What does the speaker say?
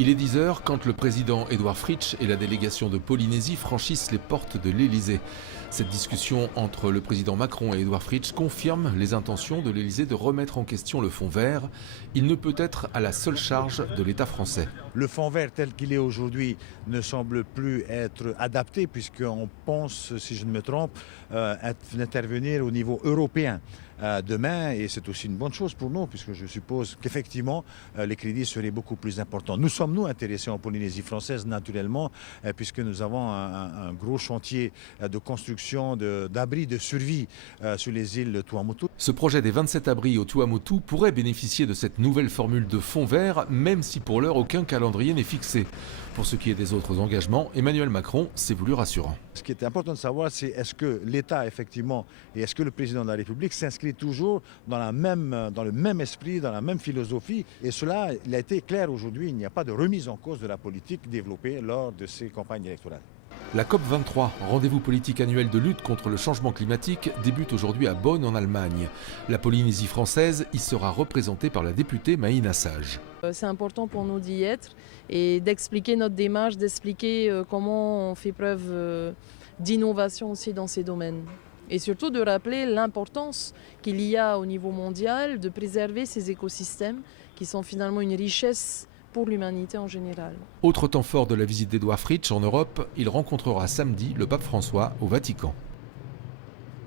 Il est 10 heures quand le président Édouard Fritch et la délégation de Polynésie franchissent les portes de l'Élysée. Cette discussion entre le président Macron et Édouard Fritch confirme les intentions de l'Élysée de remettre en question le fonds vert. Il ne peut être à la seule charge de l'État français. Le fonds vert tel qu'il est aujourd'hui ne semble plus être adapté puisqu'on pense, si je ne me trompe, intervenir au niveau européen demain, et c'est aussi une bonne chose pour nous puisque je suppose qu'effectivement les crédits seraient beaucoup plus importants. Nous sommes intéressés en Polynésie française naturellement puisque nous avons un gros chantier de construction d'abris de survie sur les îles de Tuamotu. Ce projet des 27 abris au Tuamotu pourrait bénéficier de cette nouvelle formule de fonds vert, même si pour l'heure aucun calendrier n'est fixé. Pour ce qui est des autres engagements, Emmanuel Macron s'est voulu rassurant. Ce qui est important de savoir, c'est est-ce que l'État, effectivement, et est-ce que le président de la République s'inscrit toujours dans le même esprit, dans la même philosophie. Et cela, il a été clair aujourd'hui, il n'y a pas de remise en cause de la politique développée lors de ces campagnes électorales. La COP23, rendez-vous politique annuel de lutte contre le changement climatique, débute aujourd'hui à Bonn en Allemagne. La Polynésie française y sera représentée par la députée Maïna Sage. C'est important pour nous d'y être et d'expliquer notre démarche, d'expliquer comment on fait preuve d'innovation aussi dans ces domaines. Et surtout de rappeler l'importance qu'il y a au niveau mondial de préserver ces écosystèmes qui sont finalement une richesse pour l'humanité en général. Autre temps fort de la visite d'Édouard Fritch en Europe, il rencontrera samedi le pape François au Vatican.